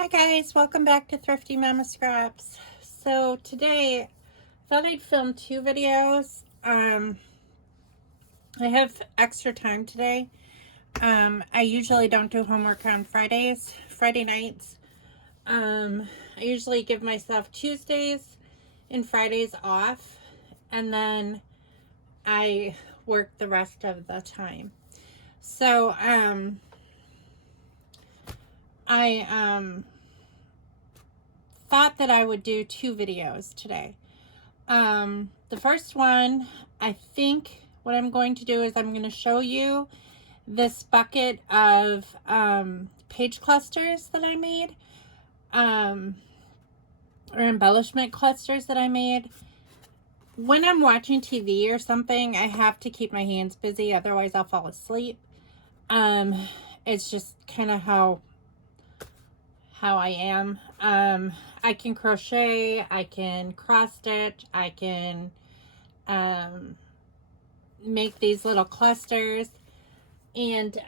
Hi guys, welcome back to Thrifty Mama Scraps. So today, I thought I'd film two videos. I have extra time today. I usually don't do homework on Friday nights. I usually give myself Tuesdays and Fridays off, and then I work the rest of the time. So, I thought that I would do two videos today. The first one, I think what I'm going to do is I'm going to show you this bucket of page clusters that I made, or embellishment clusters that I made. When I'm watching TV or something, I have to keep my hands busy, otherwise I'll fall asleep. It's just kind of how I am. I can crochet, I can cross stitch, I can make these little clusters, and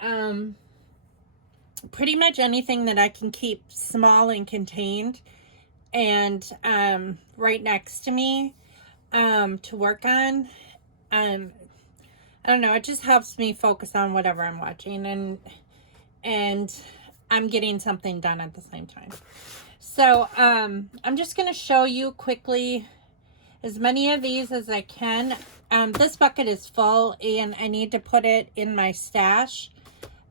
pretty much anything that I can keep small and contained and right next to me to work on. I don't know, it just helps me focus on whatever I'm watching, and I'm getting something done at the same time. So I'm just going to show you quickly as many of these as I can. This bucket is full and I need to put it in my stash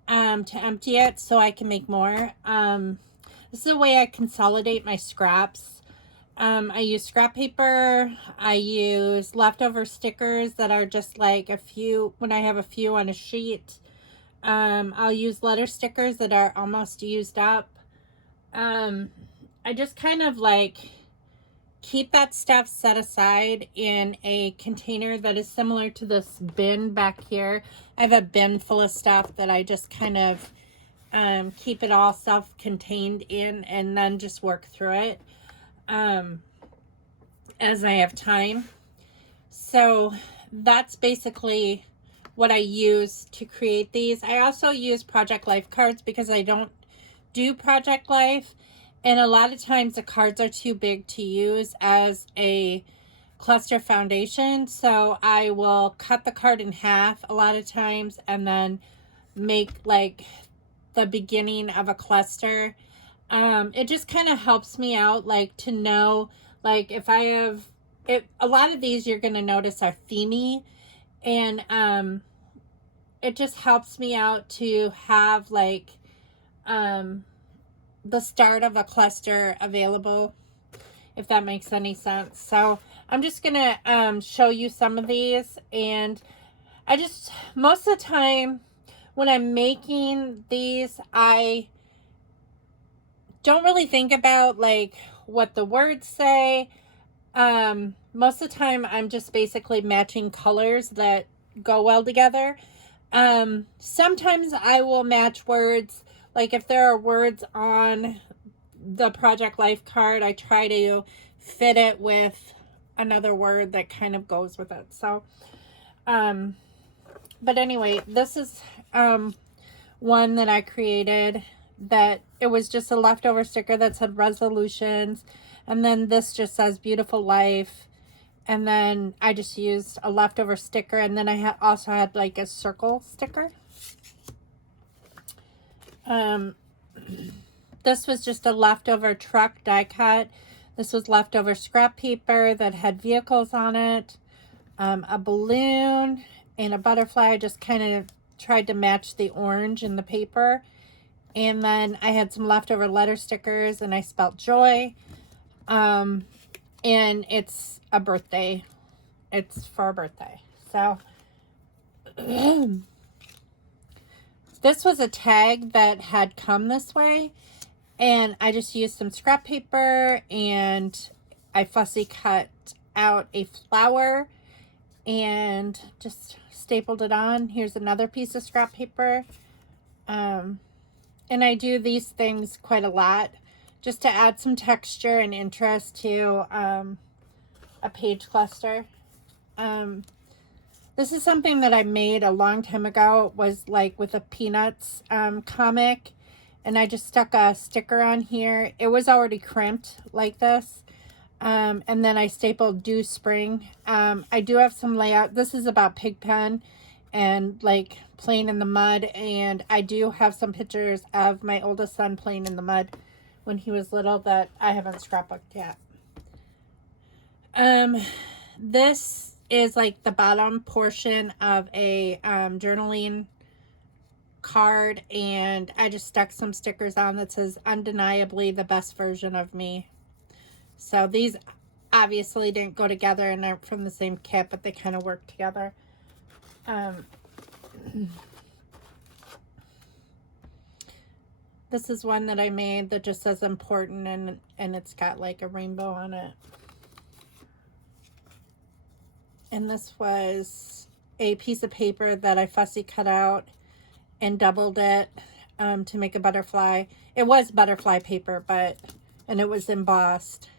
to empty it so I can make more. This is a way I consolidate my scraps. I use scrap paper. I use leftover stickers that are just like a few, when I have a few on a sheet. I'll use letter stickers that are almost used up. I just kind of like keep that stuff set aside in a container that is similar to this bin back here. I have a bin full of stuff that I just kind of keep it all self-contained in, and then just work through it as I have time. So that's basically what I use to create these. I also use Project Life cards because I don't do Project Life, and a lot of times the cards are too big to use as a cluster foundation. So I will cut the card in half a lot of times and then make like the beginning of a cluster. It just kind of helps me out, like to know, like if I have it, a lot of these you're going to notice are themey, and it just helps me out to have like the start of a cluster available, if that makes any sense. So I'm just gonna show you some of these, and I just, most of the time when I'm making these, I don't really think about like what the words say. Most of the time I'm just basically matching colors that go well together. Sometimes I will match words. Like if there are words on the Project Life card, I try to fit it with another word that kind of goes with it. So, but anyway, this is one that I created that it was just a leftover sticker that said resolutions. And then this just says beautiful life. And then I just used a leftover sticker. And then I also had like a circle sticker. This was just a leftover truck die cut. This was leftover scrap paper that had vehicles on it. A balloon and a butterfly. I just kind of tried to match the orange in the paper. And then I had some leftover letter stickers and I spelt joy. And it's a birthday. It's for a birthday. So this was a tag that had come this way, and I just used some scrap paper and I fussy cut out a flower and just stapled it on. Here's another piece of scrap paper. And I do these things quite a lot just to add some texture and interest to a page cluster. This is something that I made a long time ago. It was like with a Peanuts comic, and I just stuck a sticker on here. It was already crimped like this. And then I stapled Dew Spring. I do have some layout. This is about Pigpen and like playing in the mud. And I do have some pictures of my oldest son playing in the mud when he was little that I haven't scrapbooked yet. This is like the bottom portion of a journaling card, and I just stuck some stickers on that says undeniably the best version of me. So these obviously didn't go together and aren't from the same kit, but they kind of work together. This is one that I made that just says important, and it's got like a rainbow on it. And this was a piece of paper that I fussy cut out and doubled it to make a butterfly. It was butterfly paper, and it was embossed.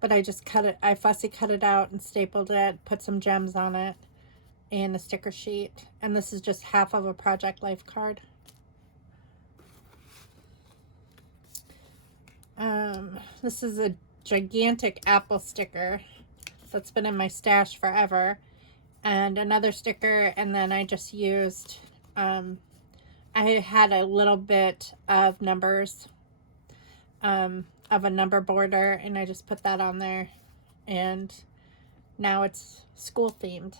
But I just cut it, I fussy cut it out and stapled it, put some gems on it, and a sticker sheet. And this is just half of a Project Life card. This is a gigantic apple sticker that's been in my stash forever. And another sticker, and then I just used, I had a little bit of numbers, of a number border, and I just put that on there, and now it's school themed.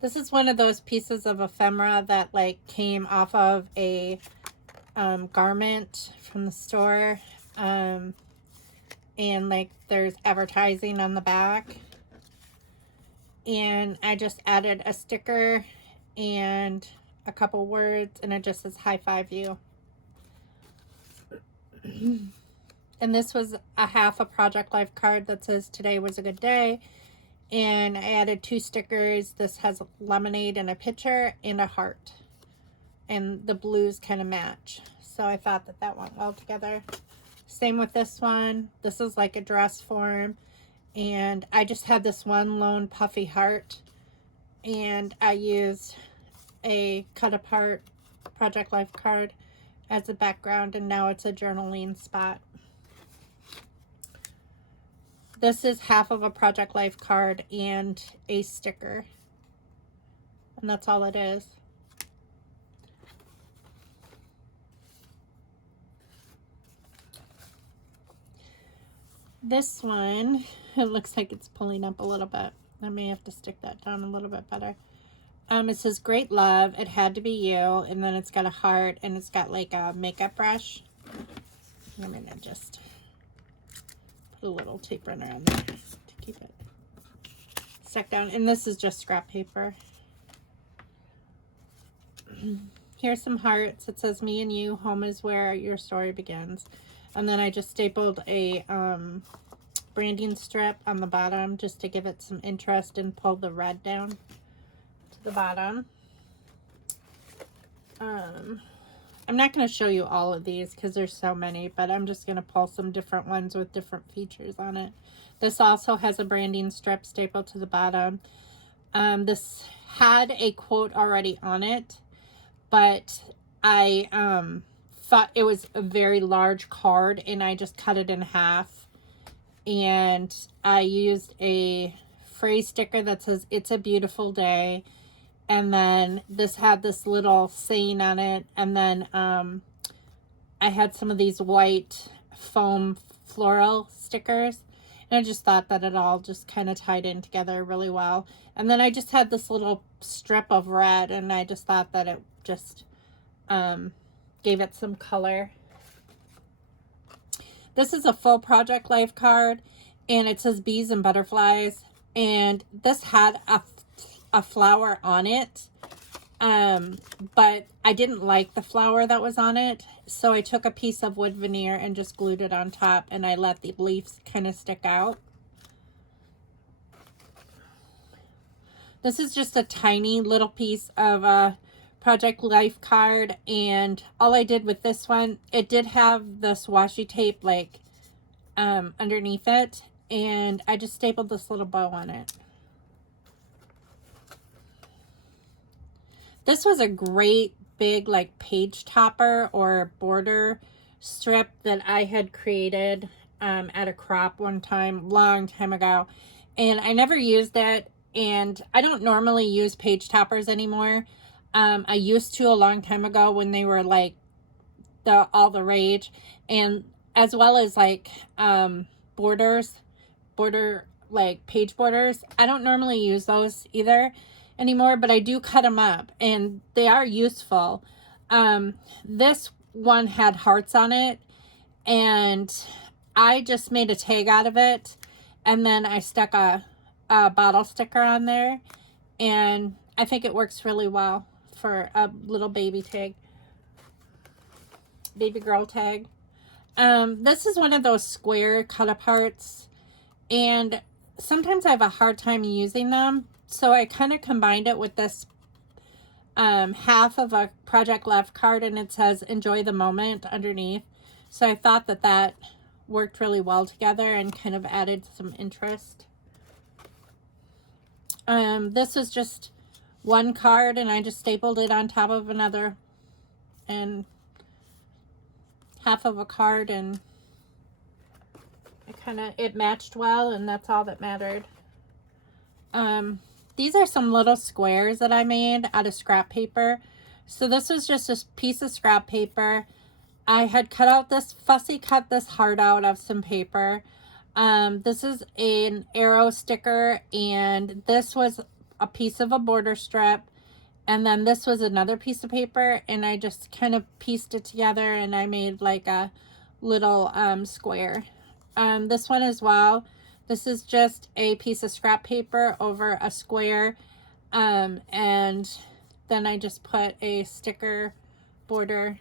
This is one of those pieces of ephemera that like came off of a garment from the store, and like there's advertising on the back, and I just added a sticker and a couple words, and it just says high five you. And this was a half a Project Life card that says today was a good day, and I added 2 stickers. This has lemonade and a pitcher and a heart, and the blues kind of match, so I thought that that went well together. Same with this one. This is like a dress form, and I just had this one lone puffy heart, and I used a cut apart Project Life card as a background, and now it's a journaling spot. This is half of a Project Life card and a sticker, and that's all it is. This one, it looks like it's pulling up a little bit. I may have to stick that down a little bit better. It says great love, it had to be you, and then it's got a heart, and it's got like a makeup brush. I'm gonna just put a little tape runner on there to keep it stuck down. And this is just scrap paper. Here's some hearts. It says me and you, home is where your story begins. And then I just stapled a branding strip on the bottom just to give it some interest and pull the red down to the bottom. I'm not going to show you all of these because there's so many, but I'm just going to pull some different ones with different features on it. This also has a branding strip stapled to the bottom. This had a quote already on it, but I thought it was a very large card, and I just cut it in half, and I used a phrase sticker that says it's a beautiful day, and then this had this little saying on it, and then I had some of these white foam floral stickers, and I just thought that it all just kind of tied in together really well. And then I just had this little strip of red, and I just thought that it just gave it some color. This is a full Project Life card, and it says bees and butterflies, and this had a flower on it, but I didn't like the flower that was on it, so I took a piece of wood veneer and just glued it on top, and I let the leaves kind of stick out. This is just a tiny little piece of a Project Life card, and all I did with this one, it did have this washi tape like underneath it, and I just stapled this little bow on it. This was a great big like page topper or border strip that I had created at a crop one time, long time ago. And I never used it. And I don't normally use page toppers anymore. I used to a long time ago when they were like all the rage, and as well as like border like page borders. I don't normally use those either anymore, but I do cut them up and they are useful. This one had hearts on it, and I just made a tag out of it, and then I stuck a bottle sticker on there, and I think it works really well for a little baby tag, baby girl tag. This is one of those square cut aparts, and sometimes I have a hard time using them, so I kind of combined it with this half of a Project Love card, and it says enjoy the moment underneath. So I thought that that worked really well together and kind of added some interest. This was just one card, and I just stapled it on top of another, and half of a card, and it matched well, and that's all that mattered. These are some little squares that I made out of scrap paper. So this was just a piece of scrap paper. I had fussy cut this heart out of some paper. This is an arrow sticker, and this was a piece of a border strip, and then this was another piece of paper, and I just kind of pieced it together, and I made like a little square. This one as well. This is just a piece of scrap paper over a square, and then I just put a sticker border.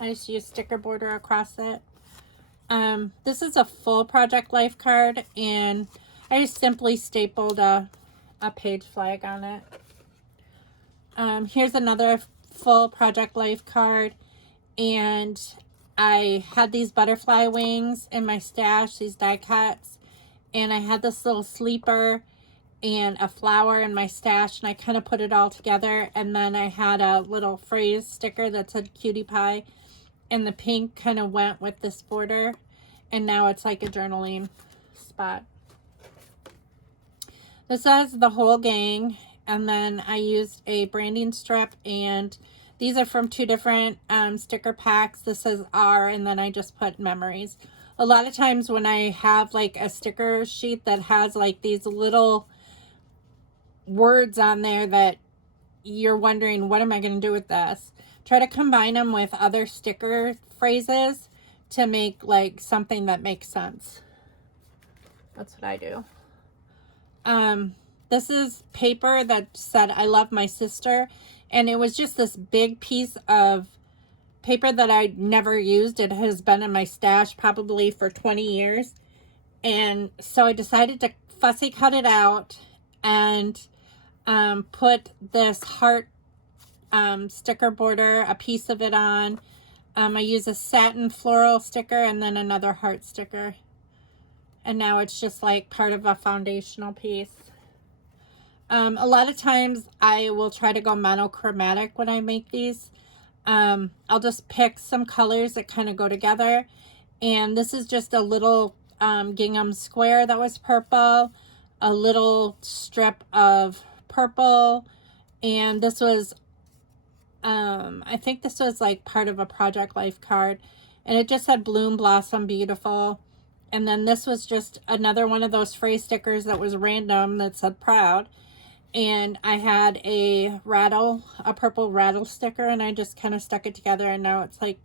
I just used sticker border across it. This is a full Project Life card, and I just simply stapled a page flag on it. Here's another full Project Life card, and I had these butterfly wings in my stash, these die cuts, and I had this little sleeper and a flower in my stash, and I kind of put it all together, and then I had a little phrase sticker that said cutie pie, and the pink kind of went with this border, and now it's like a journaling spot. This has the whole gang, and then I used a branding strip, and these are from two different sticker packs. This says R, and then I just put memories. A lot of times when I have like a sticker sheet that has like these little words on there that you're wondering, what am I going to do with this? Try to combine them with other sticker phrases to make like something that makes sense. That's what I do. This is paper that said, I love my sister. And it was just this big piece of paper that I never used. It has been in my stash probably for 20 years. And so I decided to fussy cut it out and put this heart sticker border, a piece of it on. I use a satin floral sticker and then another heart sticker. And now it's just like part of a foundational piece. A lot of times I will try to go monochromatic when I make these. I'll just pick some colors that kind of go together. And this is just a little gingham square that was purple, a little strip of purple, and this was, I think this was like part of a Project Life card, and it just said Bloom Blossom Beautiful. And then this was just another one of those phrase stickers that was random that said proud. And I had a purple rattle sticker, and I just kind of stuck it together, and now it's like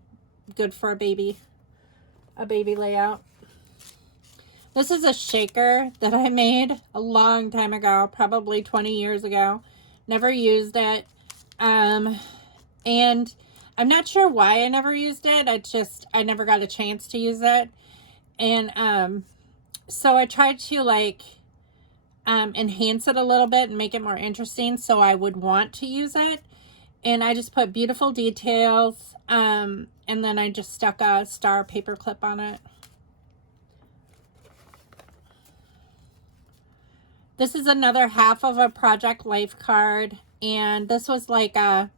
good for a baby layout. This is a shaker that I made a long time ago, probably 20 years ago. Never used it. And I'm not sure why I never used it. I never got a chance to use it. And so I tried to like enhance it a little bit and make it more interesting so I would want to use it. And I just put beautiful details, and then I just stuck a star paper clip on it. This is another half of a Project Life card. and this was like a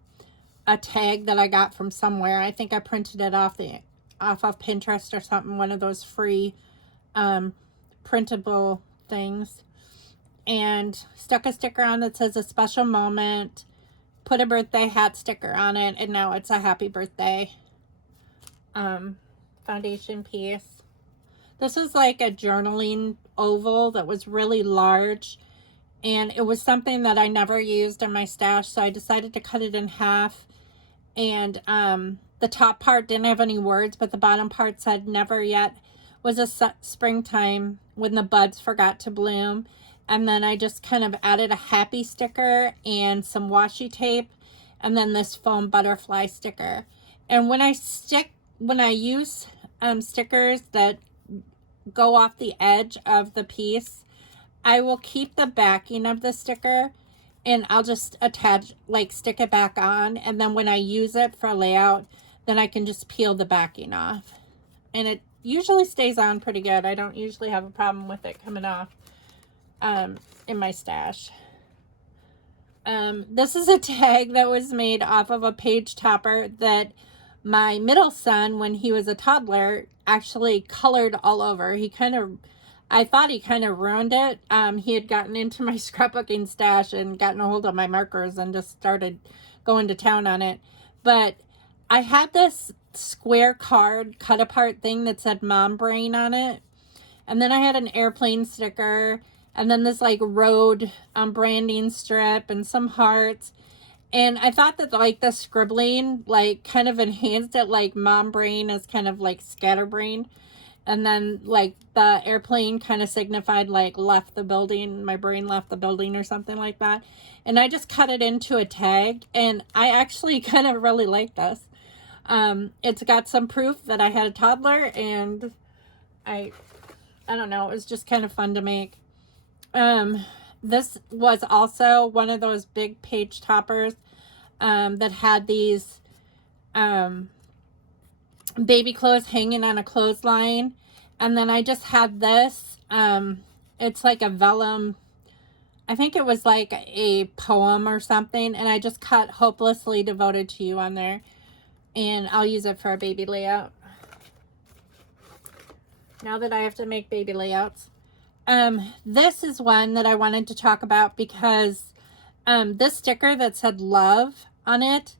tag that I got from somewhere. I think I printed it off of Pinterest or something, one of those free printable things, and stuck a sticker on that says a special moment, put a birthday hat sticker on it, and now it's a happy birthday foundation piece. This is like a journaling oval that was really large, and it was something that I never used in my stash, so I decided to cut it in half. And the top part didn't have any words, but the bottom part said never yet was a springtime when the buds forgot to bloom. And then I just kind of added a happy sticker and some washi tape, and then this foam butterfly sticker. And when I use stickers that go off the edge of the piece, I will keep the backing of the sticker, and I'll just attach, like stick it back on, and then when I use it for layout, then I can just peel the backing off. And it usually stays on pretty good. I don't usually have a problem with it coming off in my stash. This is a tag that was made off of a page topper that my middle son, when he was a toddler, actually colored all over. I thought he kind of ruined it. He had gotten into my scrapbooking stash and gotten a hold of my markers and just started going to town on it. But I had this square card cut apart thing that said Mom Brain on it. And then I had an airplane sticker, and then this like road branding strip and some hearts. And I thought that like the scribbling like kind of enhanced it, like Mom Brain is kind of like scatterbrain. And then like the airplane kind of signified like left the building, my brain left the building or something like that. And I just cut it into a tag, and I actually kind of really like this. It's got some proof that I had a toddler, and I don't know, it was just kind of fun to make. This was also one of those big page toppers that had these baby clothes hanging on a clothesline. And then I just had this, it's like a vellum, I think it was like a poem or something, and I just cut Hopelessly Devoted to You on there, and I'll use it for a baby layout now that I have to make baby layouts. This is one that I wanted to talk about because this sticker that said love on it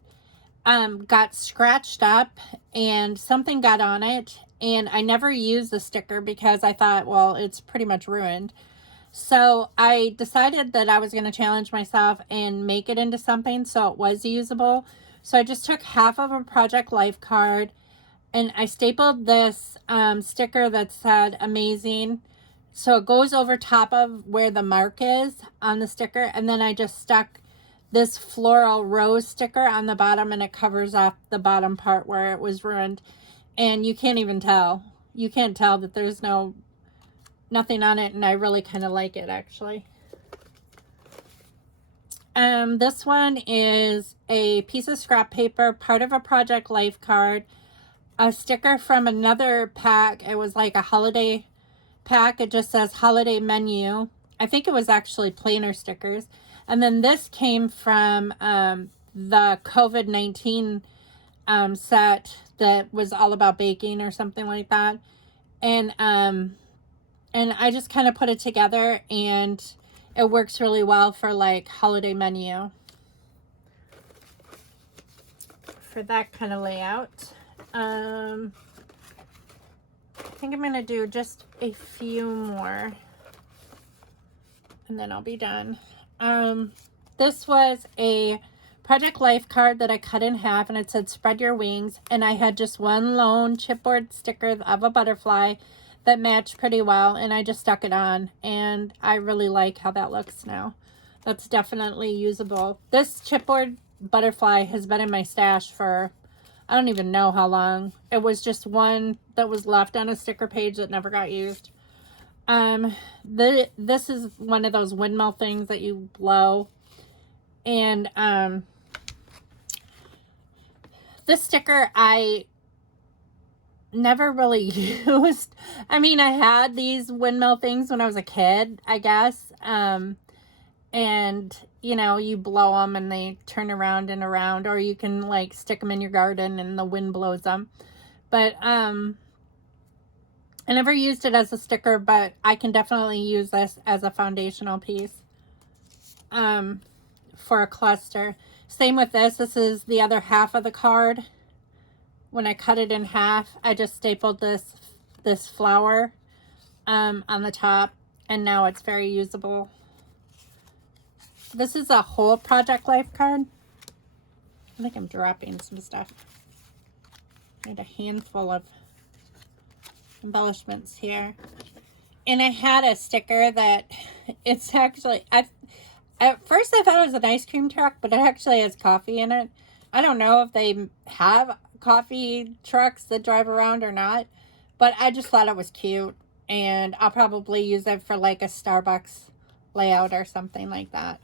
got scratched up, and something got on it, and I never used the sticker because I thought, well, it's pretty much ruined. So I decided that I was going to challenge myself and make it into something so it was usable. So I just took half of a Project Life card, and I stapled this sticker that said amazing, so it goes over top of where the mark is on the sticker, and then I just stuck this floral rose sticker on the bottom, and it covers off the bottom part where it was ruined. And you can't even tell. You can't tell that there's nothing on it, and I really kind of like it, actually. This one is a piece of scrap paper, part of a Project Life card, a sticker from another pack. It was like a holiday pack. It just says holiday menu. I think it was actually planner stickers. And then this came from the COVID-19 set that was all about baking or something like that. And I just kind of put it together, and it works really well for like holiday menu for that kind of layout. I think I'm going to do just a few more, and then I'll be done. This was a Project Life card that I cut in half, and it said spread your wings, and I had just one lone chipboard sticker of a butterfly that matched pretty well, and I just stuck it on, and I really like how that looks now. That's definitely usable. This chipboard butterfly has been in my stash for I don't even know how long. It was just one that was left on a sticker page that never got used. This is one of those windmill things that you blow. And this sticker I never really used. I mean, I had these windmill things when I was a kid, I guess. and you know, you blow them and they turn around and around, or you can like stick them in your garden and the wind blows them. But I never used it as a sticker, but I can definitely use this as a foundational piece for a cluster. Same with this. This is the other half of the card. When I cut it in half, I just stapled this flower on the top, and now it's very usable. This is a whole Project Life card. I think I'm dropping some stuff. I had a handful of embellishments here. And I had a sticker that it's actually, at first I thought it was an ice cream truck, but it actually has coffee in it. I don't know if they have coffee trucks that drive around or not, but I just thought it was cute. And I'll probably use it for like a Starbucks layout or something like that.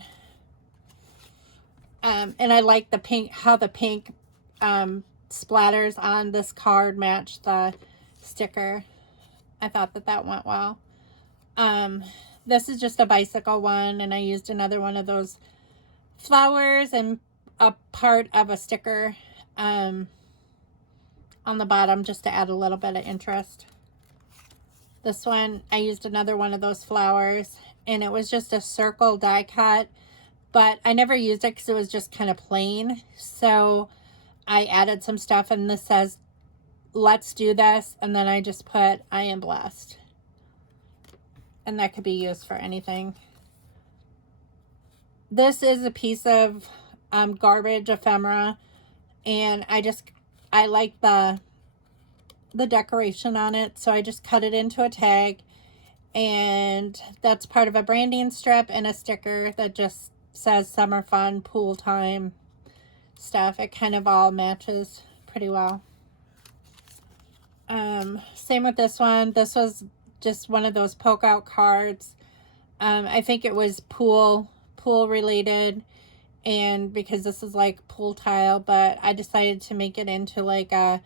And I like the pink, how the pink splatters on this card match the sticker. I thought that went well. This is just a bicycle one, and I used another one of those flowers and a part of a sticker on the bottom just to add a little bit of interest. This one, I used another one of those flowers, and it was just a circle die cut, but I never used it because it was just kind of plain. So I added some stuff, and this says, "Let's do this," and then I just put, "I am blessed." And that could be used for anything. This is a piece of garbage ephemera, and I like the decoration on it, so I just cut it into a tag, and that's part of a branding strip and a sticker that just says summer fun, pool time stuff. It kind of all matches pretty well. Same with this one. This was just one of those poke out cards. I think it was pool related, and because this is like pool tile, but I decided to make it into like a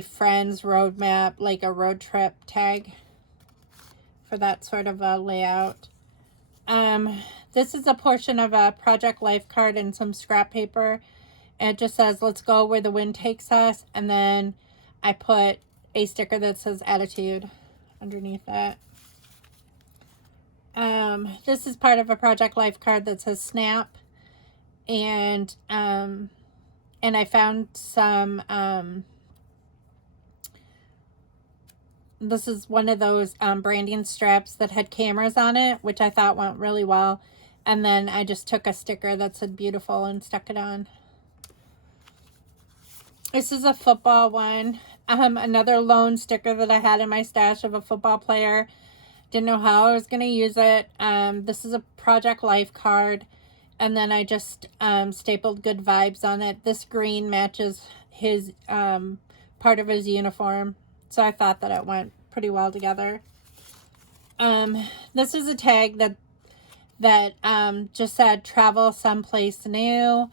friend's roadmap, like a road trip tag for that sort of a layout. This is a portion of a Project Life card and some scrap paper. And it just says, "Let's go where the wind takes us." And then I put a sticker that says attitude underneath that. This is part of a Project Life card that says snap. And I found some, this is one of those branding strips that had cameras on it, which I thought went really well. And then I just took a sticker that said beautiful and stuck it on. This is a football one. Another lone sticker that I had in my stash of a football player. Didn't know how I was going to use it. This is a Project Life card. And then I just stapled good vibes on it. This green matches his part of his uniform. So I thought that it went pretty well together. This is a tag that just said travel someplace new.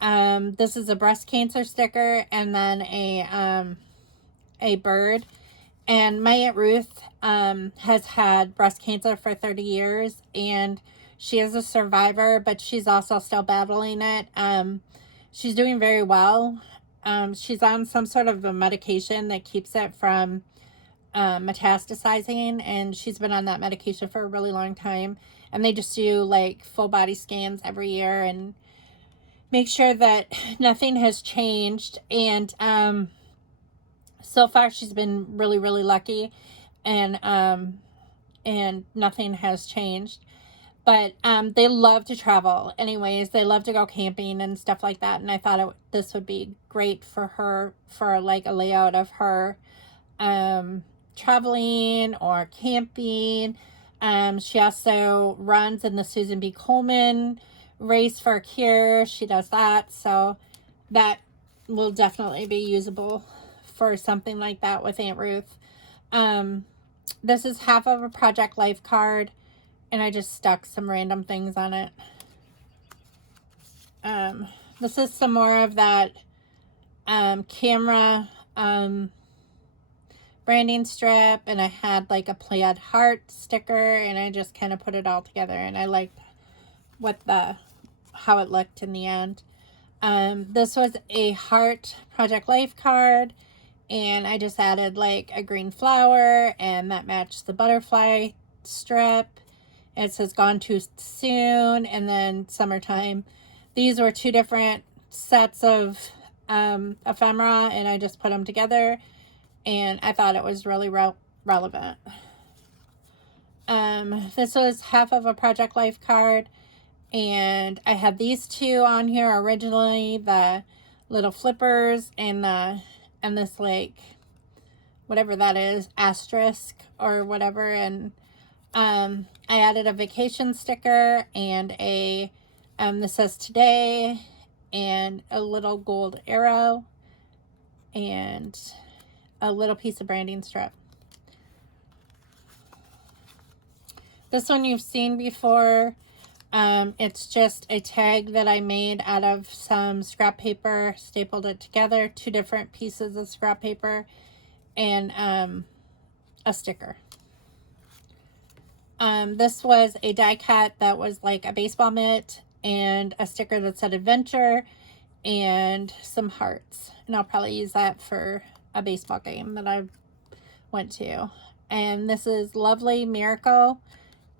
This is a breast cancer sticker, and then a bird. And my Aunt Ruth has had breast cancer for 30 years, and she is a survivor, but she's also still battling it. She's doing very well. She's on some sort of a medication that keeps it from metastasizing, and she's been on that medication for a really long time. And they just do like full body scans every year and make sure that nothing has changed. And so far she's been really, really lucky, and nothing has changed. But they love to travel anyways. They love to go camping and stuff like that. And I thought this would be great for her, for like a layout of her traveling or camping. She also runs in the Susan B. Komen race for a cure. She does that. So that will definitely be usable for something like that with Aunt Ruth. This is half of a Project Life card, and I just stuck some random things on it. This is some more of that camera branding strip, and I had like a plaid heart sticker, and I just kind of put it all together, and I liked how it looked in the end. This was a heart Project Life card, and I just added like a green flower, and that matched the butterfly strip. It says gone too soon, and then summertime. These were two different sets of ephemera, and I just put them together, and I thought it was really relevant. This was half of a Project Life card, and I had these two on here originally, the little flippers and this like whatever that is, asterisk or whatever, and I added a vacation sticker and a this says today, and a little gold arrow and a little piece of branding strip. This one you've seen before. It's just a tag that I made out of some scrap paper, stapled it together, two different pieces of scrap paper, and a sticker. This was a die cut that was like a baseball mitt and a sticker that said adventure and some hearts. And I'll probably use that for a baseball game that I went to. And this is Lovely Miracle.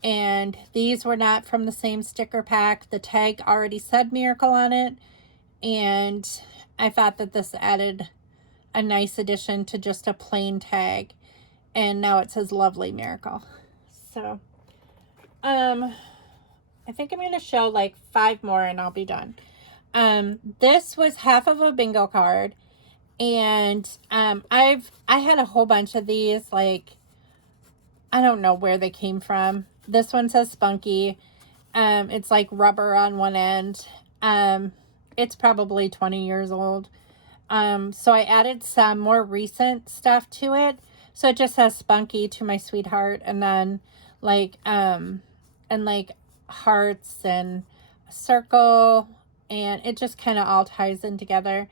And these were not from the same sticker pack. The tag already said Miracle on it. And I thought that this added a nice addition to just a plain tag. And now it says Lovely Miracle. So, I think I'm going to show like 5 more and I'll be done. This was half of a bingo card. And I had a whole bunch of these, like, I don't know where they came from. This one says Spunky. It's like rubber on one end. It's probably 20 years old. So I added some more recent stuff to it. So it just says Spunky to my sweetheart, and then like hearts and a circle, and it just kind of all ties in together.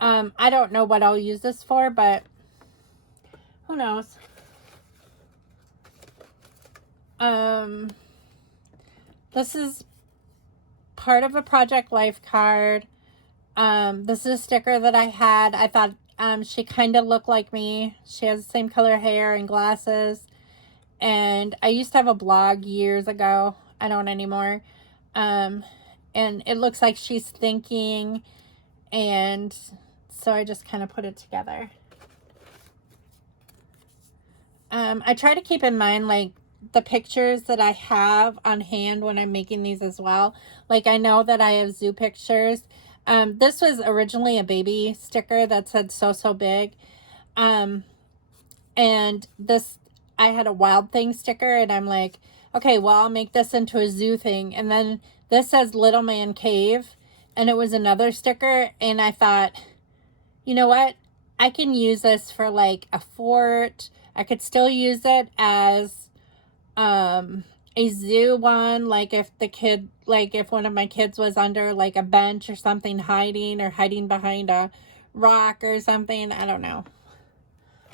I don't know what I'll use this for, but who knows? This is part of a Project Life card. This is a sticker that I had. I thought she kind of looked like me. She has the same color hair and glasses. And I used to have a blog years ago. I don't anymore. And it looks like she's thinking. And so I just kind of put it together. I try to keep in mind, like, the pictures that I have on hand when I'm making these as well. Like, I know that I have zoo pictures. This was originally a baby sticker that said so big. And this, I had a wild thing sticker, and I'm like, okay, well, I'll make this into a zoo thing. And then this says Little Man Cave, and it was another sticker. And I thought, you know what? I can use this for like a fort. I could still use it as a zoo one, like if if one of my kids was under like a bench or something hiding, or hiding behind a rock or something. I don't know.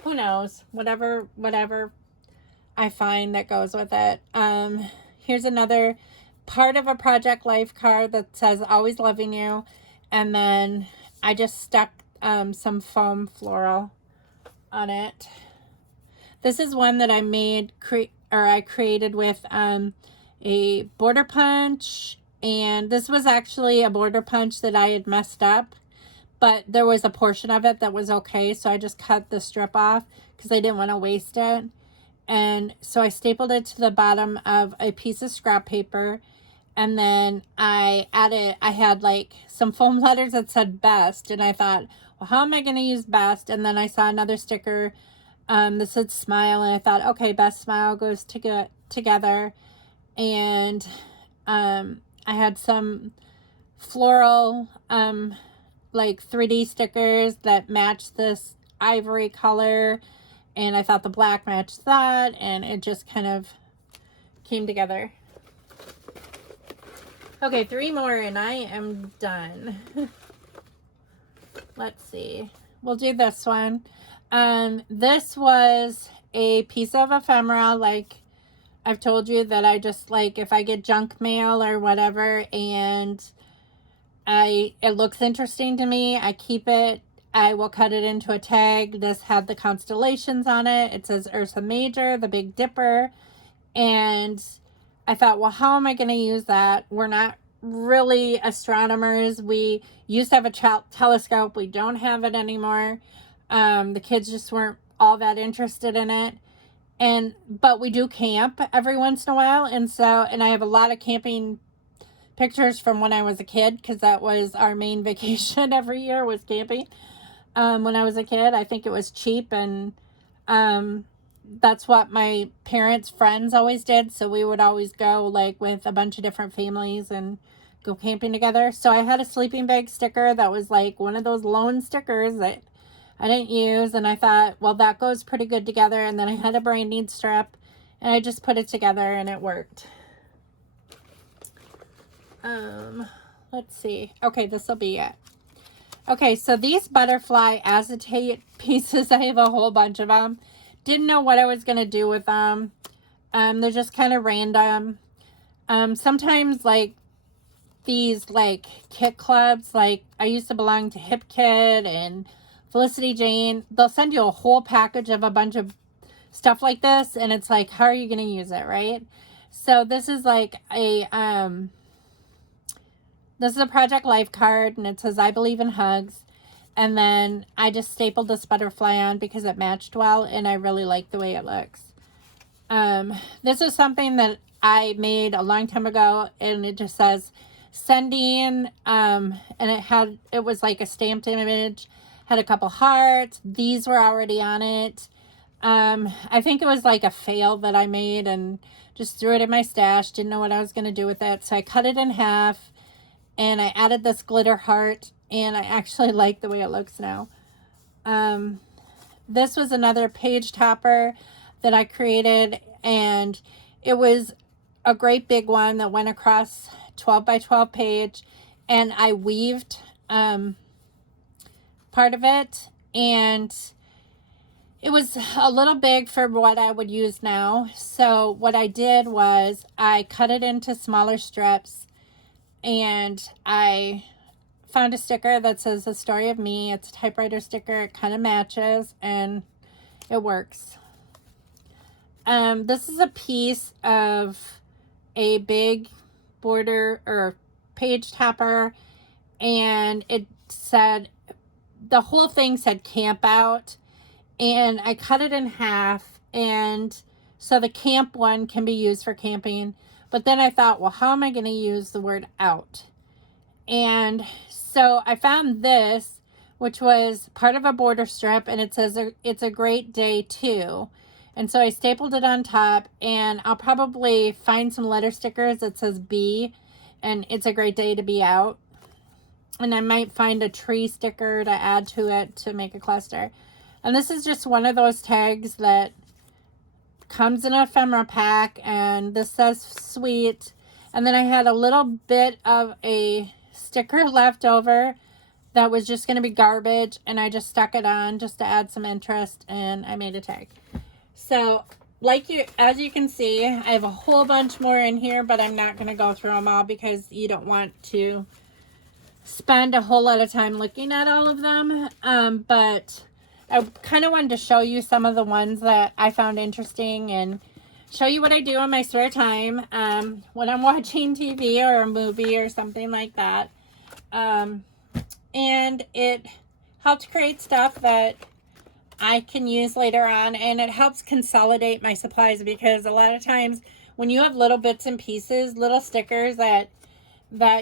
Who knows? Whatever I find that goes with it. Here's another part of a Project Life card that says always loving you, and then I just stuck some foam floral on it. This is one that I made I created with a border punch, and this was actually a border punch that I had messed up, but there was a portion of it that was okay, so I just cut the strip off because I didn't want to waste it. And so I stapled it to the bottom of a piece of scrap paper, and then I had like some foam letters that said best, and I thought, well, how am I going to use best? And then I saw another sticker that said smile, and I thought, okay, best smile goes together. And I had some floral like 3D stickers that matched this ivory color, and I thought the black matched that, and it just kind of came together. Okay, 3 more and I am done. Let's see. We'll do this one. This was a piece of ephemera, like I've told you that I just like, if I get junk mail or whatever and it looks interesting to me, I keep it. I will cut it into a tag. This had the constellations on it. It says Ursa Major, the Big Dipper. And I thought, well, how am I going to use that? We're not really astronomers. We used to have a telescope. We don't have it anymore. The kids just weren't all that interested in it. But we do camp every once in a while. And I have a lot of camping pictures from when I was a kid, because that was our main vacation every year, was camping. When I was a kid, I think it was cheap, and that's what my parents' friends always did. So we would always go like with a bunch of different families and go camping together. So I had a sleeping bag sticker that was like one of those lone stickers that I didn't use, and I thought, well, that goes pretty good together. And then I had a branding strip, and I just put it together, and it worked. Let's see. Okay, this will be it. Okay, so these butterfly acetate pieces, I have a whole bunch of them. Didn't know what I was going to do with them. They're just kind of random. Sometimes, like, these, like, kit clubs, like, I used to belong to Hip Kit and Felicity Jane. They'll send you a whole package of a bunch of stuff like this, and it's like, how are you going to use it, right? So this is like this is a Project Life card, and it says, I believe in hugs. And then I just stapled this butterfly on because it matched well, and I really like the way it looks. This is something that I made a long time ago, and it just says, sending, and it was like a stamped image, had a couple hearts. These were already on it. I think it was like a fail that I made and just threw it in my stash. Didn't know what I was going to do with it. So I cut it in half, and I added this glitter heart, and I actually like the way it looks now. This was another page topper that I created, and it was a great big one that went across 12 by 12 page, and I weaved part of it, and it was a little big for what I would use now. So what I did was I cut it into smaller strips, and I found a sticker that says the story of me. It's a typewriter sticker. It kind of matches, and it works. This is a piece of a big border or page topper, and it said, the whole thing said camp out, and I cut it in half, and so the camp one can be used for camping. But then I thought, well, how am I going to use the word out? And so I found this, which was part of a border strip, and it says it's a great day too. And so I stapled it on top, and I'll probably find some letter stickers that says be, and it's a great day to be out. And I might find a tree sticker to add to it to make a cluster. And this is just one of those tags that comes in an ephemera pack, and this says sweet. And then I had a little bit of a sticker left over that was just going to be garbage, and I just stuck it on just to add some interest, and I made a tag. So as you can see, I have a whole bunch more in here, but I'm not going to go through them all because you don't want to spend a whole lot of time looking at all of them. But I kind of wanted to show you some of the ones that I found interesting and show you what I do in my spare time when I'm watching TV or a movie or something like that. And it helps create stuff that I can use later on, and it helps consolidate my supplies, because a lot of times when you have little bits and pieces, little stickers that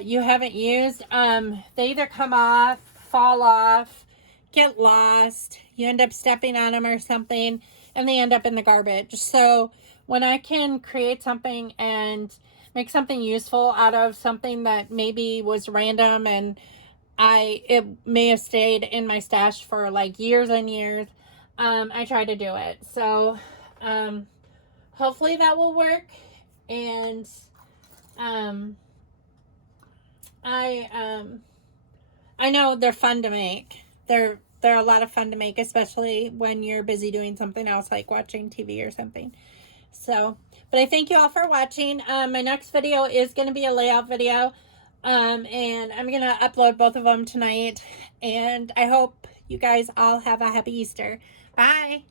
you haven't used, they either come off, fall off, get lost, you end up stepping on them or something, and they end up in the garbage. So when I can create something and make something useful out of something that maybe was random and it may have stayed in my stash for like years and years, I try to do it. So hopefully that will work. And I know they're fun to make. They're a lot of fun to make, especially when you're busy doing something else like watching TV or something. So, but I thank you all for watching. My next video is going to be a layout video. And I'm going to upload both of them tonight. And I hope you guys all have a happy Easter. Bye.